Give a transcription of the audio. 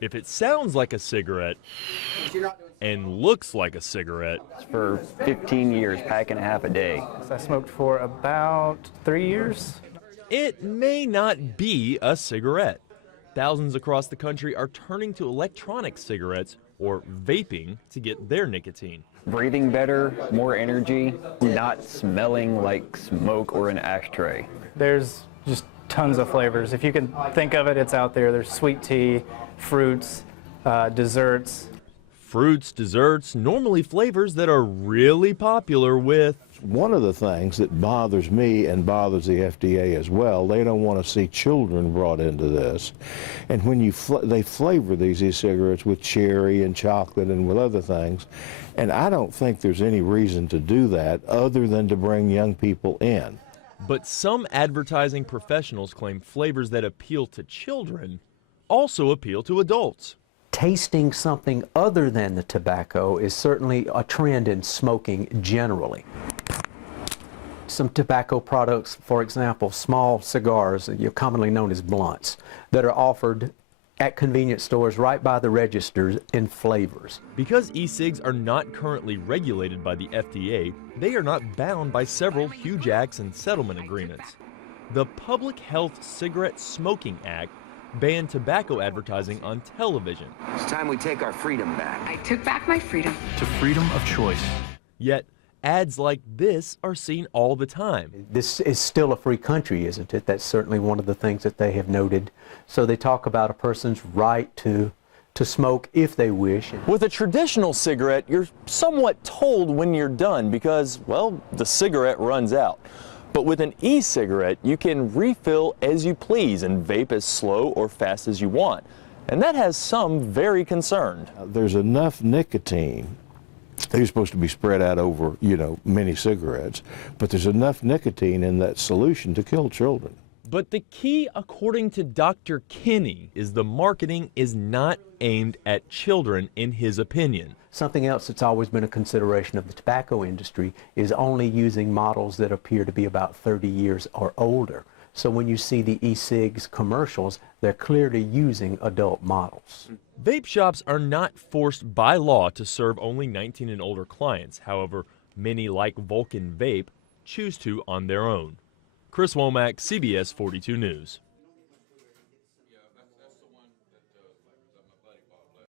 If it sounds like a cigarette and looks like a cigarette, For 15 years, pack and a half a day. I smoked for about 3 years. it may not be a cigarette. Thousands across the country are turning to electronic cigarettes or vaping to get their nicotine. Breathing better, more energy, not smelling like smoke or an ashtray. There's just tons of flavors. If you can think of it, it's out there. There's sweet tea, fruits, desserts. Fruits, desserts, normally flavors that are really popular with. One of the things that bothers me and bothers the FDA as well, they don't want to see children brought into this. And when they flavor these e-cigarettes with cherry and chocolate and with other things, and I don't think there's any reason to do that other than to bring young people in. But some advertising professionals claim flavors that appeal to children also appeal to adults. Tasting something other than the tobacco is certainly a trend in smoking generally. Some tobacco products, for example, small cigars, commonly known as blunts, that are offered at convenience stores right by the registers in flavors. Because e-cigs are not currently regulated by the FDA, they are not bound by several huge acts and settlement agreements. The Public Health Cigarette Smoking Act banned tobacco advertising on television. It's time we take our freedom back. I took back my freedom. To freedom of choice. Yet, ads like this are seen all the time. This is still a free country, isn't it? That's certainly one of the things that they have noted. So they talk about a person's right to smoke if they wish. With a traditional cigarette, you're somewhat told when you're done because, well, the cigarette runs out. But with an e-cigarette, you can refill as you please and vape as slow or fast as you want. And that has some very concerned. There's enough nicotine. They're supposed to be spread out over, many cigarettes, but there's enough nicotine in that solution to kill children. But the key, according to Dr. Kinney, is the marketing is not aimed at children, in his opinion. Something else that's always been a consideration of the tobacco industry is only using models that appear to be about 30 years or older. So when you see the e-cigs commercials, they're clearly using adult models. Vape shops are not forced by law to serve only 19 and older clients. However, many, like Vulcan Vape, choose to on their own. Chris Womack, CBS 42 News.